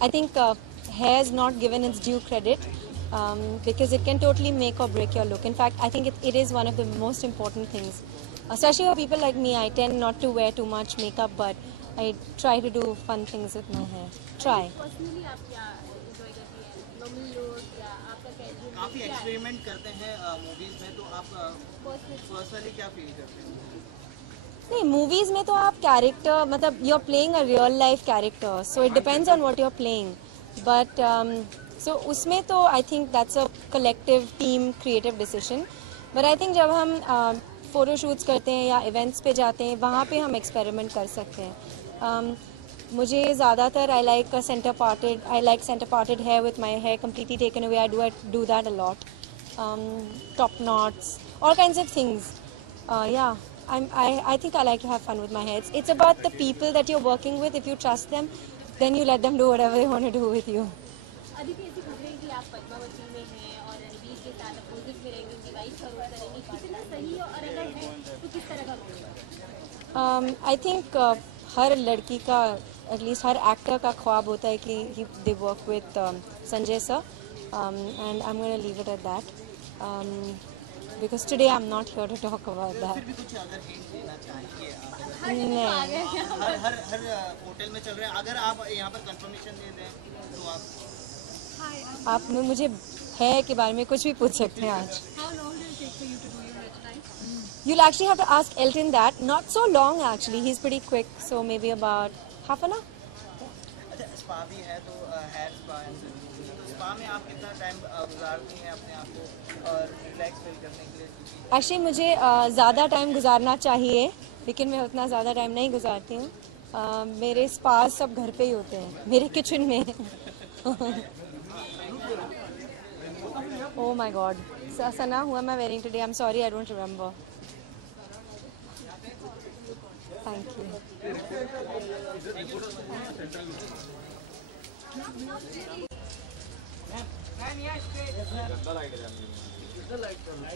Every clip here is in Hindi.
I think hair is not given its due credit because it can totally make or break your look. In fact, I think it is one of the most important things. Especially for people like me, I tend not to wear too much makeup, but I try to do fun things with my hair. Try. Personally आप क्या एंजॉय करती हैं? नॉर्मल लुक या आपका कैजुअल? काफ़ी एक्सपेरिमेंट करते हैं मूवीज़ में, तो आप पर्सनली क्या फील करते हैं? नहीं, मूवीज में तो आप कैरेक्टर मतलब you are playing a real life character, so it depends on what you are playing, but so उसमें तो I think that's a collective team creative decision. But I think जब हम फोटो शूट्स करते हैं या इवेंट्स पे जाते हैं, वहाँ पे हम एक्सपेरिमेंट कर सकते हैं. मुझे ज़्यादातर I like centre parted hair with my hair completely taken away. I do that a lot. Top knots, all kinds of things. Yeah, I think I like to have fun with my hair. It's about the people that you're working with. If you trust them, then you let them do whatever they want to do with you. Aditi, ऐसी खबरें हैं कि आप पद्मावती में हैं और रणवीर के साथ अपोजिट में रहेंगे, उनकी वाइफ का रोल करेंगे. कितना सही और अगर है तो किस तरह का रोल? I think हर लड़की का, एटलीस्ट हर एक्टर का ख्वाब होता है कि they work with Sanjay sir, and I'm going to leave it at that. Because today I'm not here to talk about that. फिर भी कुछ अगर हिंट देना चाहिए आप? नहीं, हर होटल में चल रहे हैं, अगर आप यहाँ पर कंफर्मेशन दे दें तो आप मुझे है के बारे में कुछ भी पूछ सकते हैं आज. How long will it take for you to do your hairstyle? You'll actually have to ask Elton that. Not so long actually. He's pretty quick, so maybe about half an hour. अच्छा, स्पा भी है तो हेयर स्पा है, तो स्पा में आप कितना टाइम गुजारती हैं अपने आप को और रिलैक्स फील करने के लिए? एक्चुअली मुझे ज़्यादा टाइम गुजारना चाहिए, लेकिन मैं उतना ज़्यादा टाइम नहीं गुजारती हूँ. मेरे स्पा सब घर पे ही होते हैं, मेरे किचन में. Oh my God. Sana, who am I wearing today? I'm sorry, I don't remember. Thank you.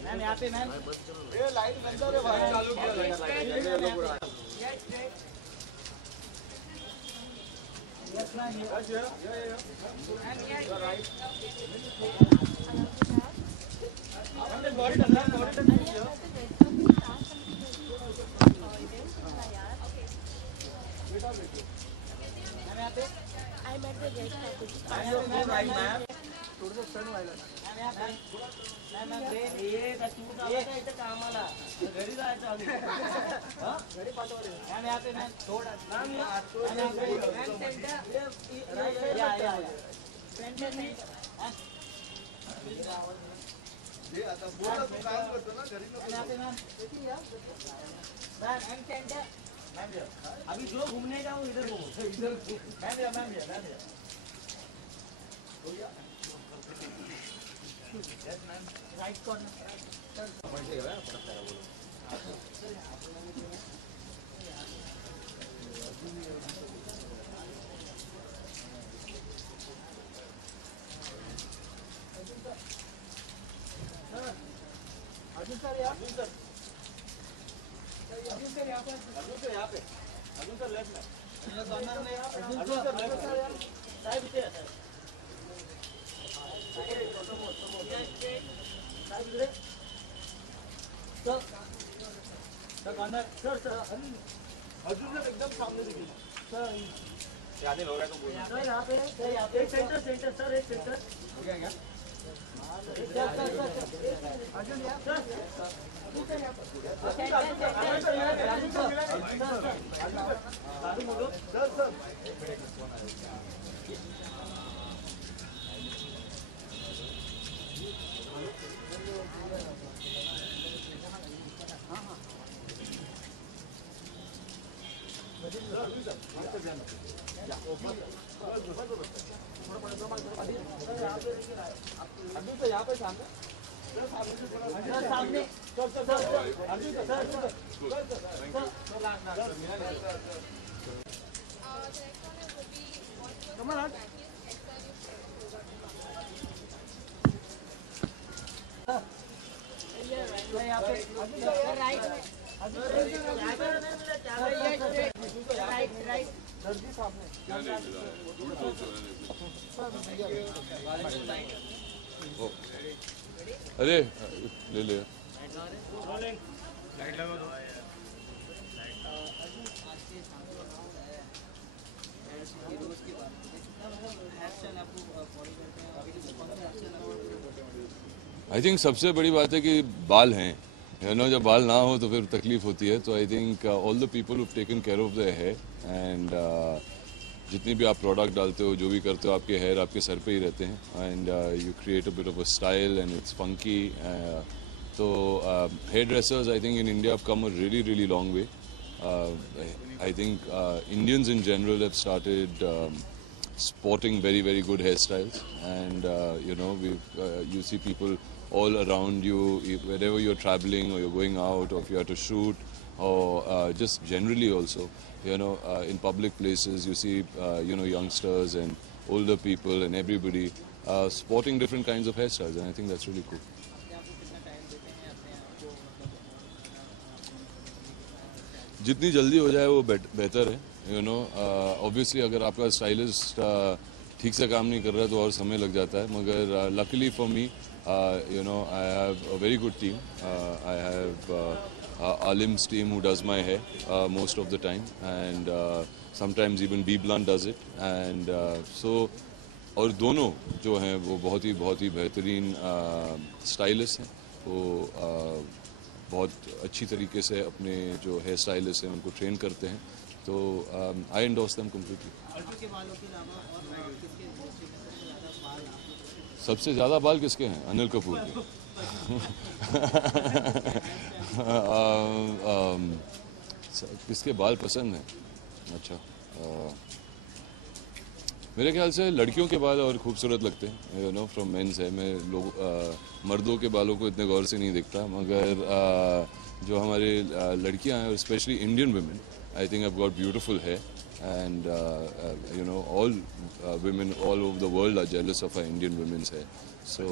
Ma'am यहाँ पे मैम, ये लाइट बंद है भाई, चालू किया अभी जो घूमने जाऊँ इधर घूमो, ma'am right corner. Arjun sir यहाँ पे, अर्जुन सर लेफ्ट में, कॉर्नर में अर्जुन सर लेफ्ट साइड पे है. Sir corner, sir Arjun sir एकदम सामने दिखिए सर. याद हो रहा है तो बोलिए सर. यहाँ पे एक सेंटर सर, एक सेंटर हो गया क्या? अर्जुन यहाँ सर, यहाँ पे सामने अरे ले ले। आई थिंक सबसे बड़ी बात है कि बाल हैं, यू नो, जब बाल ना हो तो फिर तकलीफ होती है। तो I think all the people who taken care of the hair and जितनी भी आप प्रोडक्ट डालते हो, जो भी करते हो, आपके हेयर आपके सर पे ही रहते हैं and you create a bit of a style and it's funky. तो hairdressers I think in India have come a really long way. I think Indians in general have started sporting very good hairstyles, and you know, you see people all around you, wherever you're traveling or you're going out or if you have to shoot or just generally also, you know, in public places you see you know, youngsters and older people and everybody sporting different kinds of hairstyles, and I think that's really cool. जितनी जल्दी हो जाए वो बेहतर है, यू नो। ऑब्वियसली अगर आपका स्टाइलिस्ट ठीक से काम नहीं कर रहा है तो और समय लग जाता है, मगर luckily for me, you know, I have a very good team. I have Alim's team who does my hair most of the time, and sometimes even B Blunt does it, and so, और दोनों जो हैं वो बहुत ही बेहतरीन स्टाइलिस्ट हैं. वो बहुत अच्छी तरीके से अपने जो हेयर स्टाइलिस्ट हैं उनको ट्रेन करते हैं. तो आई एंडोर्स देम कम्प्लीटली. सबसे ज़्यादा बाल किसके हैं? अनिल कपूर के. किसके बाल पसंद हैं? अच्छा, मेरे ख्याल से लड़कियों के बाल और खूबसूरत लगते हैं, यू नो, फ्रॉम मेंस है. मैं मर्दों के बालों को इतने गौर से नहीं देखता, मगर जो हमारे लड़कियां हैं, और specially Indian women, I think have got beautiful hair, and you know, all women all over the world are jealous of our Indian women's hair. So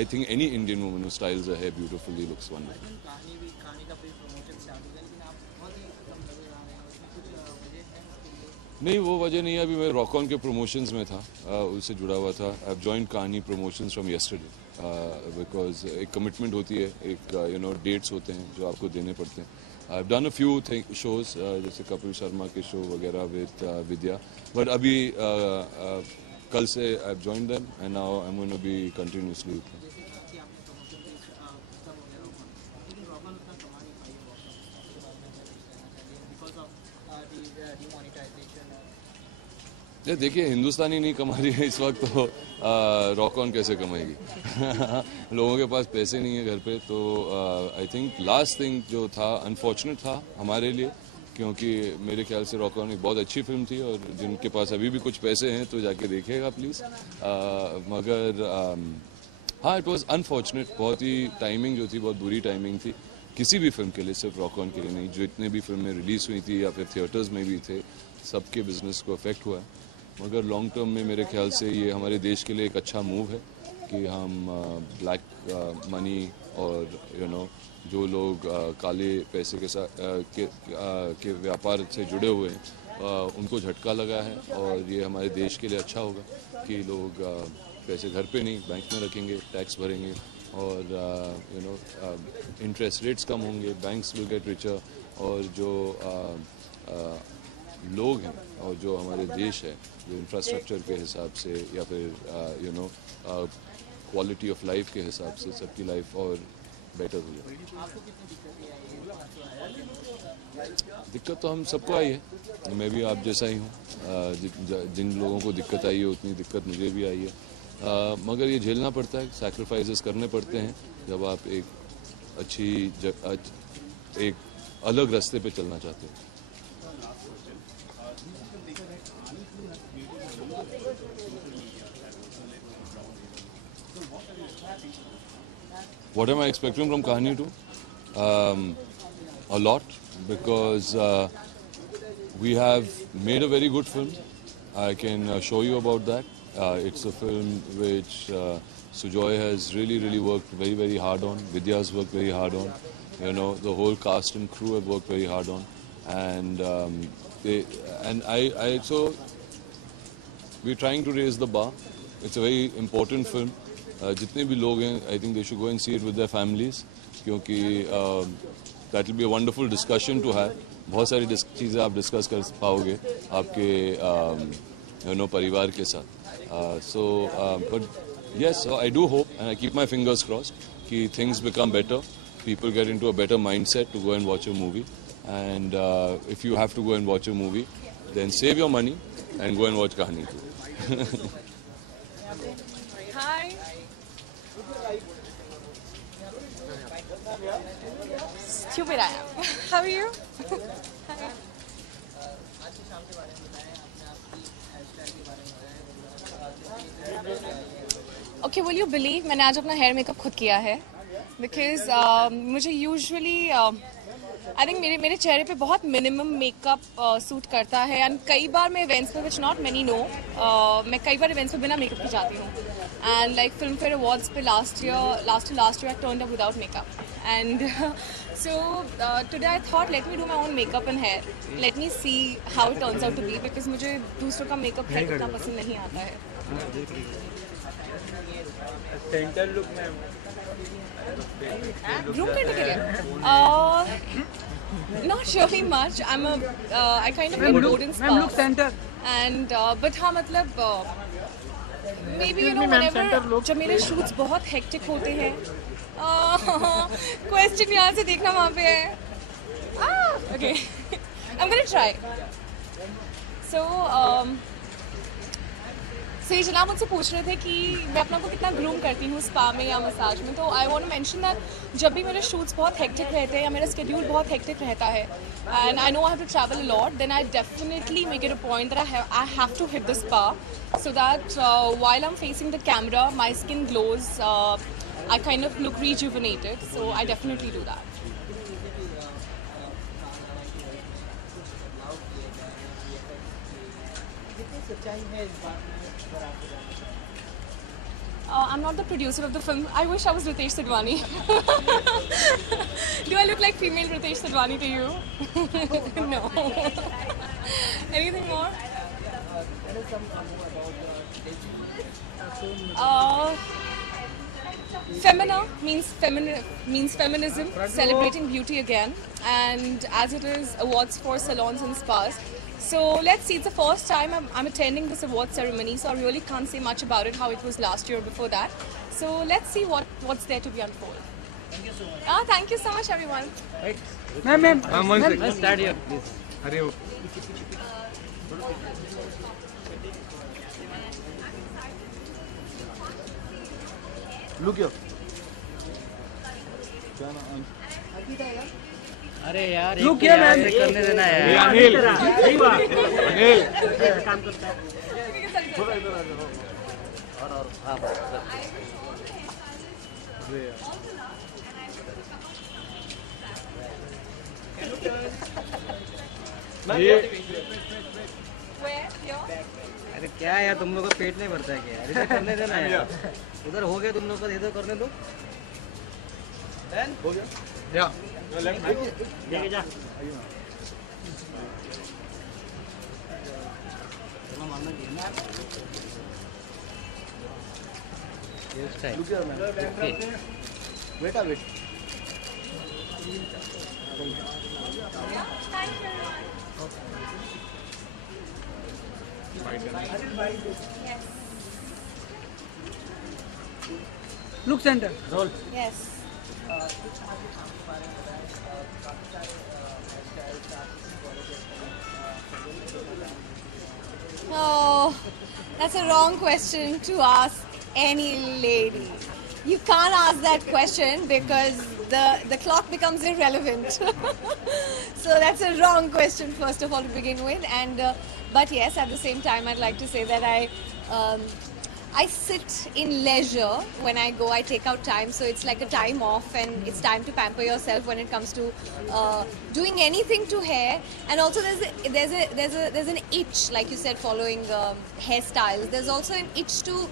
I think any Indian woman who styles her hair beautifully looks wonderful. नहीं, वो वजह नहीं है. अभी मैं रॉक ऑन के प्रमोशंस में था, उससे जुड़ा हुआ था. आई हैव जॉइंड कहानी प्रमोशंस फ्रॉम यस्टरडे, बिकॉज एक कमिटमेंट होती है, एक यू नो, डेट्स होते हैं जो आपको देने पड़ते हैं. I have done a few shows, जैसे कपिल शर्मा के शो वगैरह विद विद्या, बट अभी कल से I have joined them and now I am going to be continuously with them. ये देखिए, हिंदुस्तानी नहीं कमा रही है इस वक्त, तो रॉक ऑन कैसे कमाएगी? लोगों के पास पैसे नहीं है घर पे. तो आई थिंक लास्ट थिंग जो था अनफॉर्चुनेट था हमारे लिए, क्योंकि मेरे ख्याल से रॉक ऑन एक बहुत अच्छी फिल्म थी, और जिनके पास अभी भी कुछ पैसे हैं तो जाके देखिएगा प्लीज़. मगर हाँ, इट वॉज अनफॉर्चुनेट. बहुत ही टाइमिंग जो थी, बहुत बुरी टाइमिंग थी किसी भी फिल्म के लिए, सिर्फ रॉक ऑन के लिए नहीं. जो इतने भी फिल्में रिलीज हुई थी या फिर थिएटर्स में भी थे, सबके बिजनेस को अफेक्ट हुआ है. मगर लॉन्ग टर्म में मेरे ख्याल से ये हमारे देश के लिए एक अच्छा मूव है कि हम ब्लैक मनी और यू नो, जो लोग काले पैसे के साथ के व्यापार से जुड़े हुए हैं, उनको झटका लगा है. और ये हमारे देश के लिए अच्छा होगा कि लोग पैसे घर पे नहीं, बैंक में रखेंगे, टैक्स भरेंगे, और यू नो, इंटरेस्ट रेट्स कम होंगे, बैंक्स विल गेट रिचर. और जो लोग हैं और जो हमारे देश है, जो इंफ्रास्ट्रक्चर के हिसाब से या फिर you know, quality of life के हिसाब से, सबकी लाइफ और बेटर हो जाए. दिक्कत तो हम सबको आई है, मैं भी आप जैसा ही हूँ. जिन लोगों को दिक्कत आई है उतनी दिक्कत मुझे भी आई है, मगर ये झेलना पड़ता है, सैक्रिफाइसेस करने पड़ते हैं जब आप एक अलग रास्ते पे चलना चाहते हैं. What am I expecting from Kahani 2? A lot, because we have made a very good film. I can show you about that. It's a film which Sujoy has really worked very hard on. Vidya's worked very hard on. You know, the whole cast and crew have worked very hard on, and so we're trying to raise the bar. It's a very important film. जितने भी लोग हैं, I think they should go and see it with their families, क्योंकि that will be a wonderful discussion to have. बहुत सारी चीज़ें आप डिस्कस कर पाओगे आपके परिवार के साथ. But yes, so I do hope and I keep my fingers crossed कि things become better. People get into a better mindset to go and watch a movie. And if you have to go and watch a movie, then save your money and go and watch Kahani 2. Hi. Stupid I am. How are you? Okay, will you believe मैंने आज अपना हेयर मेकअप खुद किया है, because मुझे यूजुअली आई थिंक मेरे चेहरे पे बहुत मिनिमम मेकअप सूट करता है. एंड कई बार मैं इवेंट्स पे, विच नॉट मैनी नो, मैं कई बार इवेंट्स पे बिना मेकअप के जाती हूँ. And like Filmfare awards पे last year I turned up without makeup. And so today I thought let me do my own makeup and hair, let me see how it turns out to be, because मुझे दूसरों का मेकअप है इतना पसंद नहीं आता है. सेंटर लुक में ग्रूम करने के लिए not really much. I kind of get bored in spa. look center. And but हाँ मतलब maybe you know whenever जब मेरे shoots बहुत hectic होते हैं, question यहाँ से देखना वहाँ पे है. Okay. I'm gonna try. So सही जनाब मुझसे पूछ रहे थे कि मैं अपना को कितना ग्रूम करती हूँ स्पा में या मसाज में. तो I want to mention that जब भी मेरे शूट्स बहुत हेक्टिक रहते हैं या मेरा स्केड्यूल बहुत हेक्टिक रहता है and I know I have to travel a lot, then I definitely make it a point that I have to hit the spa so that while I'm facing the camera, my skin glows, I kind of look rejuvenated, so I definitely do that. I'm not the producer of the film. I wish I was Ritesh Sidhwani. Do I look like female Ritesh Sidhwani to you? No. Anything more? Femina means feminism, celebrating beauty again, and as it is awards for salons and spas. So let's see, it's the first time I'm attending this award ceremony, so I really can't say much about it, how it was last year or before that. So let's see what's there to be unfolded. Thank you so much. Thank you so much, everyone. Right. Ma'am. One second. Let's start here, please. Hurry up. Look here. अरे यार Look here, man. करने देना यार. अनिल. सही बात. अनिल. काम करता है. थोड़ा इधर आ जाओ. और हाँ अरे क्या यार तुम लोग का पेट नहीं भरता है क्या यार, इधर करने देना यार. उधर हो गया तुम लोग का, इधर करने दो. हो गया. या. लेके जा. Look here, man. Wait a bit. Look center. Roll. Yes. Oh, that's a wrong question to ask any lady. You can't ask that question because the clock becomes irrelevant. So that's a wrong question, first of all, to begin with. And but yes, at the same time, I'd like to say that I sit in leisure when I go. I take out time, so it's like a time off, and it's time to pamper yourself when it comes to doing anything to hair. And also, there's an itch, like you said, following hairstyles. There's also an itch to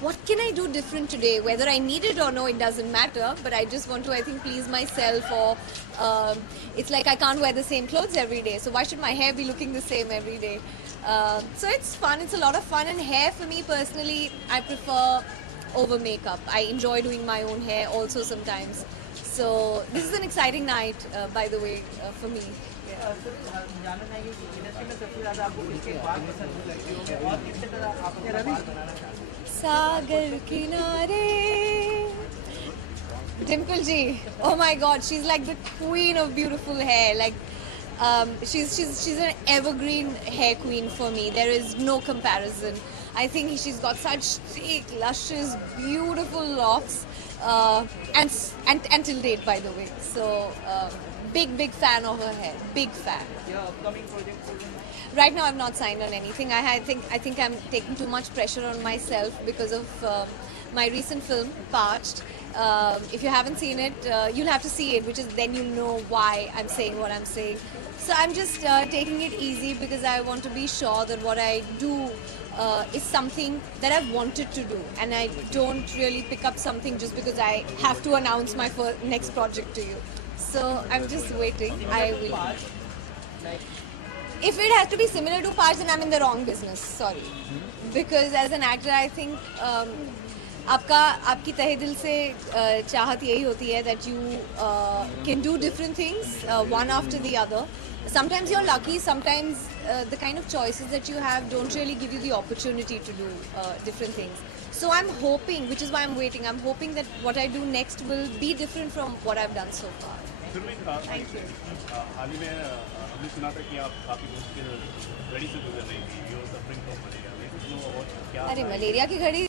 what can I do different today? Whether I need it or no, it doesn't matter. But I just want to, I think, please myself. Or it's like I can't wear the same clothes every day. So why should my hair be looking the same every day? So it's fun. It's a lot of fun. And hair for me personally, I prefer over makeup. I enjoy doing my own hair also sometimes. So this is an exciting night, by the way, for me. जानना चाहिए कि इंडस्ट्री में सबसे ज़्यादा आपको किसके बाल पसंद लगती है और किससे ज़्यादा आपको बाल बनाना चाहते हैं? सागर किनारे Dimple ji, oh my God, she's like the queen of beautiful hair. Like, she's an evergreen hair queen for me. There is no comparison. I think she's got such thick, luscious, beautiful locks, and till date, by the way. So, big fan of her hair. Big fan. Your upcoming project? Right now, I've not signed on anything. I think I'm taking too much pressure on myself because of my recent film, Parched. If you haven't seen it, you'll have to see it, which is then you'll know why I'm saying what I'm saying. So I'm just taking it easy because I want to be sure that what I do is something that I've wanted to do, and I don't really pick up something just because I have to announce my next project to you. So I'm just waiting. I will. If it has to be similar to Parched, then I'm in the wrong business. Sorry, because as an actor, I think. आपकी तहे दिल से चाहत यही होती है that you can do different things one after the other. Sometimes you're lucky, sometimes the kind of choices that you have don't really give you the opportunity to do different things. So I'm hoping, which is why I'm waiting, I'm hoping that what I do next will be different from what I've done so far. Thank you. हाल ही में हमने सुना था कि आप काफ़ी मुश्किल घड़ी से गुजर रही थी. You were suffering from malaria. अरे मलेरिया की घड़ी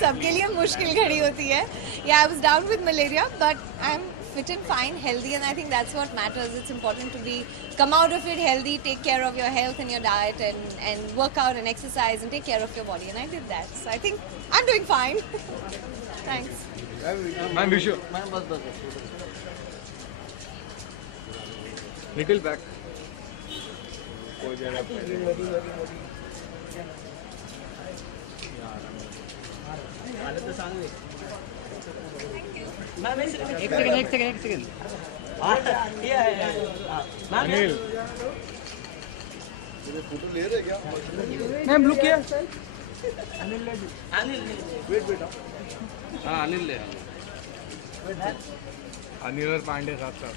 सबके लिए मुश्किल घड़ी होती है. Yeah, I was down with malaria, but I'm fit and fine, healthy, and I think that's what matters. It's important to come out of it healthy, take care of your health and your diet, and work out and exercise and take care of your body. And I did that, so I think I'm doing fine. Thanks. I'm Vishu. Little back. एक सेकंड अनिल मैम लुक किया हाँ अनिल ले अनिल और पांडे साथ साथ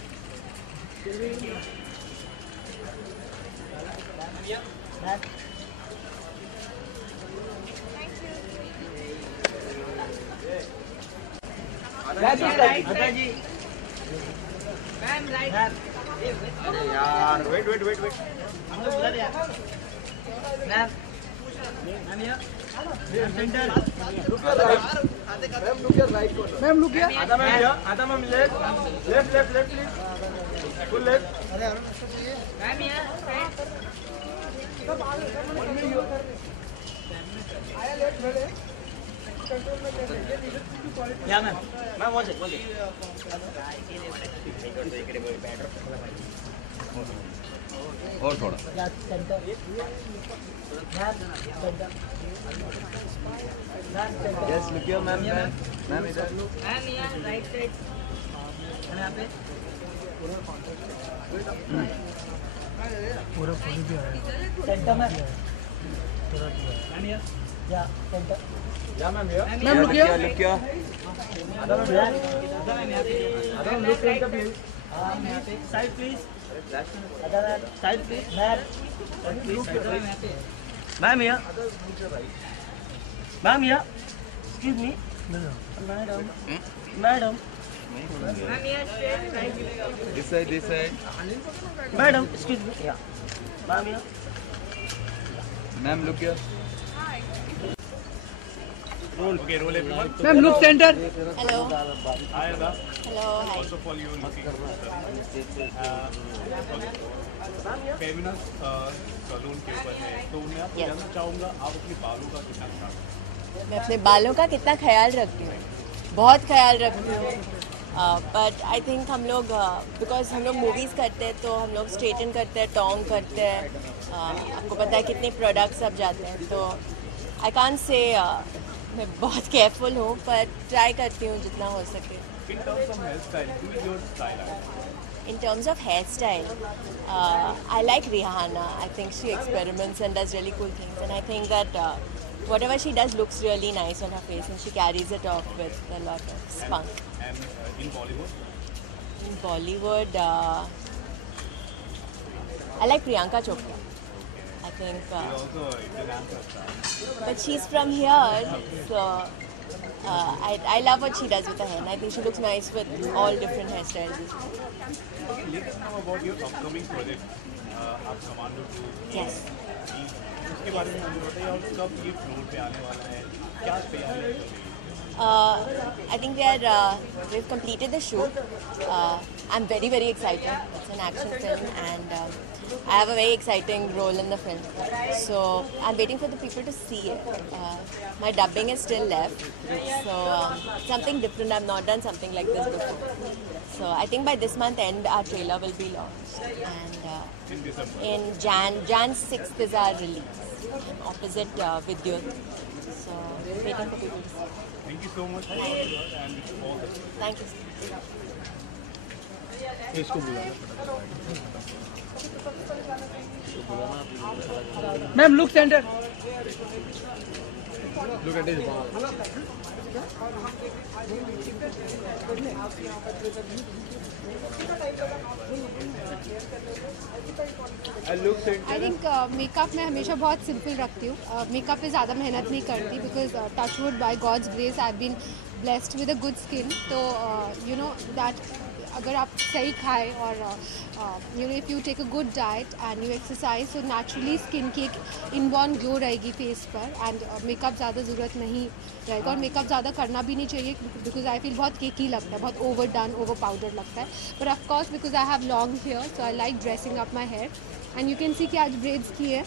जी अरे यार वेट हम लोग उधर यार मैम लुक हियर आधा ma'am left please full left अरे मैम आया लेफ्ट या मैम वन सेकंड और थोड़ा यस लुक हियर मैम इधर मैम यहाँ राइट साइड यहाँ पे पूरा फुल भी आया सेंटर में मैम या सेंटर या मैम लुक हियर आधा ma'am look centre please side please side please ma'am या excuse me madam this side madam excuse me या मैम या ma'am look here Okay, roll everyone. Ma'am look centre Hello. Hi, Ada. Hello. Hi. First of all, you are looking Feminas salon के ऊपर है, तो मैं आपको जानना चाहूँगा आप अपने बालों का कितना ख्याल रखते हैं? मैं अपने बालों का कितना ख्याल रखती हूँ, बहुत ख्याल रखती हूँ. बट आई थिंक हम लोग बिकॉज हम लोग मूवीज़ करते हैं तो हम लोग स्ट्रेटन करते हैं, टॉन्ग करते हैं. आपको पता है कितने प्रोडक्ट्स अब जाते हैं, तो आई कांट से मैं बहुत केयरफुल हूँ पर ट्राई करती हूँ जितना हो सके. In terms of hairstyle, who is your style icon? In terms of hairstyle, I like Rihanna. I think she experiments and does really cool things, and I think that whatever she does looks really nice on her face, and she carries it off with a lot of spunk. And in Bollywood? In Bollywood, I like Priyanka Chopra. I think, She's also international star. but she's from here, so I love what she does with her hair, and I think she looks nice with all different hairstyles. Okay, let us know about your upcoming project. आप Commando 2. Yes. उसके बारे में हमें बताइए और कब ये फ्लोर पे आने वाला है, क्या तैयारी चल रही है? I think we've completed the shoot. I'm very, very excited. It's an action film, and I have a very exciting role in the film. So I'm waiting for the people to see it. My dubbing is still left, so something different. I've not done something like this before. So I think by this month end, our trailer will be launched, and In December. in Jan 6th is our release, opposite Vidyut. So waiting for people to see. Thank you so much for your work and wish you all the best. Thank you. Ma'am look centre. Look at his ball. I think makeup मैं हमेशा बहुत सिंपल रखती हूँ. मेकअप पे ज़्यादा मेहनत नहीं करती because touch wood by God's grace I have been blessed with a good skin. तो यू नो दैट अगर आप सही खाएं और you know if you take a good diet and you exercise तो नेचुरली स्किन की एक इनबॉर्न ग्लो रहेगी फेस पर. एंड मेकअप ज़्यादा ज़रूरत नहीं रहेगा और मेकअप ज़्यादा करना भी नहीं चाहिए बिकॉज आई फील बहुत केकी लगता है, बहुत ओवर डन ओवर पाउडर लगता है. But of course because I have long hair so I like dressing up my hair and you can see कि आज ब्रेड्स की है.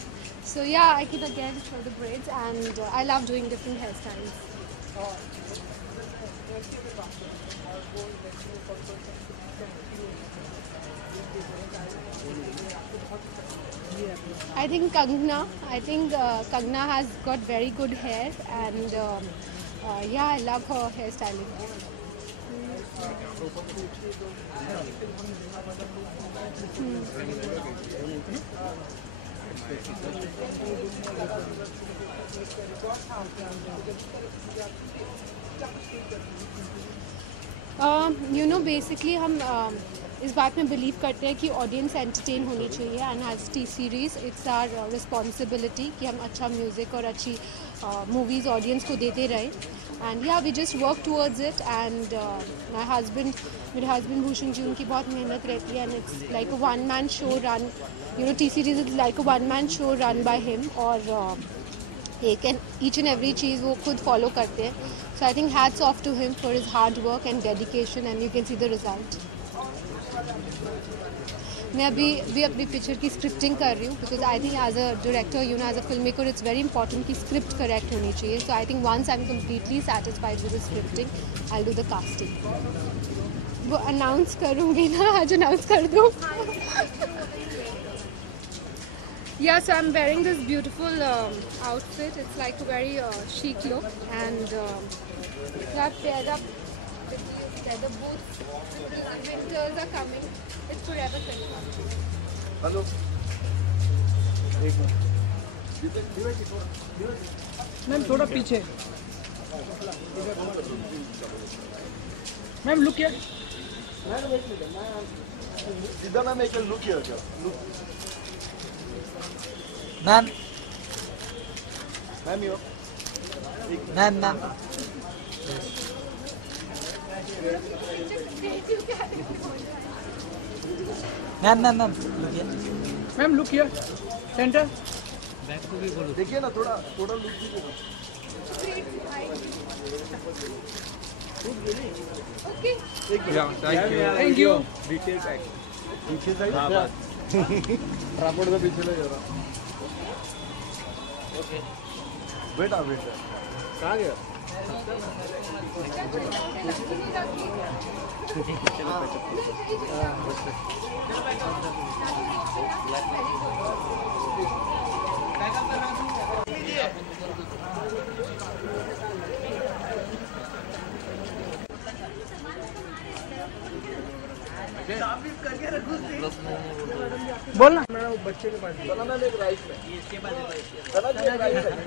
So yeah I can again show the braids and I love doing different hair styles. I think Kangna. I think Kangna has got very good hair, and yeah, I love her hairstyling. You know, basically हम इस बात में बिलीव करते हैं कि ऑडियंस एंटरटेन होनी चाहिए and as T Series it's our responsibility कि हम अच्छा म्यूज़िक और अच्छी मूवीज़ ऑडियंस को देते रहें. And yeah we just work towards it. And मेरे हस्बैंड भूषण जी उनकी बहुत मेहनत रहती है and it's like a one man show run. You know T Series is like a one man show run by him और एक एंड ईच एंड एवरी चीज़ वो खुद फॉलो करते हैं. So I think hats off to him for his hard work and dedication and you can see the result. मैं अभी भी अपनी पिक्चर की स्क्रिप्टिंग कर रही हूँ because I think as a director you know as a film maker it's very important कि स्क्रिप्ट करेक्ट होनी चाहिए. So I think once I am completely satisfied with the scripting I do the casting. वो अनाउंस करूँगी ना, आज अनाउंस कर दूँ. Yeah, so I'm wearing this beautiful outfit. It's like a very chic look, and I've paired up with these leather boots because the winters are coming. It's forever 21. Hello. Ma'am थोड़ा पीछे. Ma'am look here. सीधा मैम एक लुक हियर क्या ma'am. Ma'am yo ma'am ma'am ma'am ma'am ma'am look here centre. Back को भी बोलो. देखिए ना थोड़ा थोड़ा लुक दीजिए. Okay. Thank you. पीछे साइड ट्रांसपोर्ट का पीछे ले जा रहा. ओके बेटा बेटा कहाँ गया. बोल ना बच्चे के पास सना एक राइट में इसके पास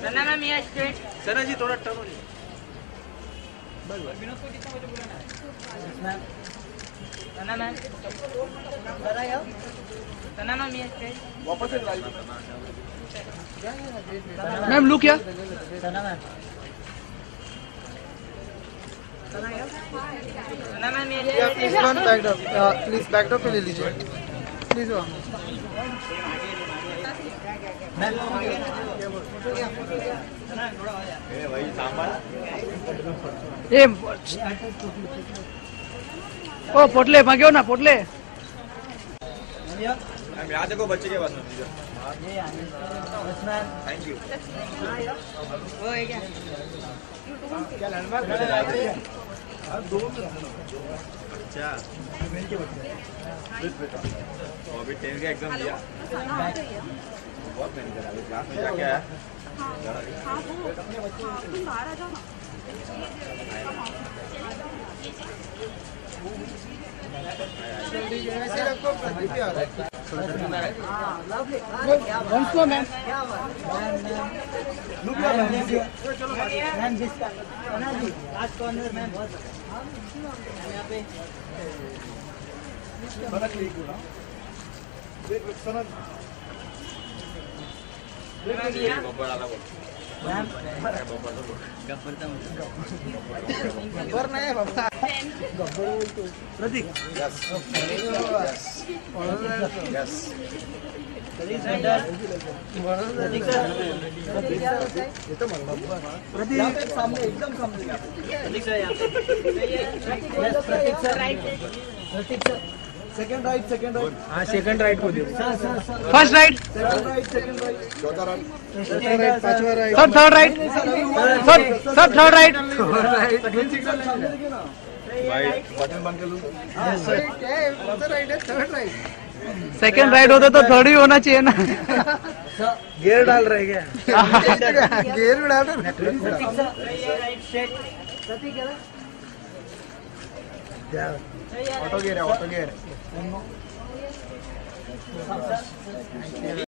सना मैम ये स्ट्रेट सना जी थोड़ा टर्न हो बस विनोद को कितना बजे बुलाना है मैम सना मैम सना मैम ये स्ट्रेट वापस एक राइट मैम लुक क्या सना मैम सना मैम ये please one back up please back up पे ले लीजिए प्लीज वन ओ पोटले मांगो ना पोटले यहाँ देखो बच्चे के पास थैंक यू अच्छा अभी 10 का एग्जाम दिया बहुत मेहनत करा क्लास में जाके आया गब्बर नाही बाबा प्रतीक सामने एकदम सामने सेकंड राइट हाँ सेकंड राइट को दे फर्स्ट राइट सेकंड राइट चौथा राइट पांचवा राइट सब थर्ड राइट सब थर्ड राइट भाई बटन बंद कर लूं राइट है थर्ड राइट सेकंड राइट होता तो थर्ड ही होना चाहिए ना गियर डाल रहे क्या गियर में डाल रहे ऑटो गियर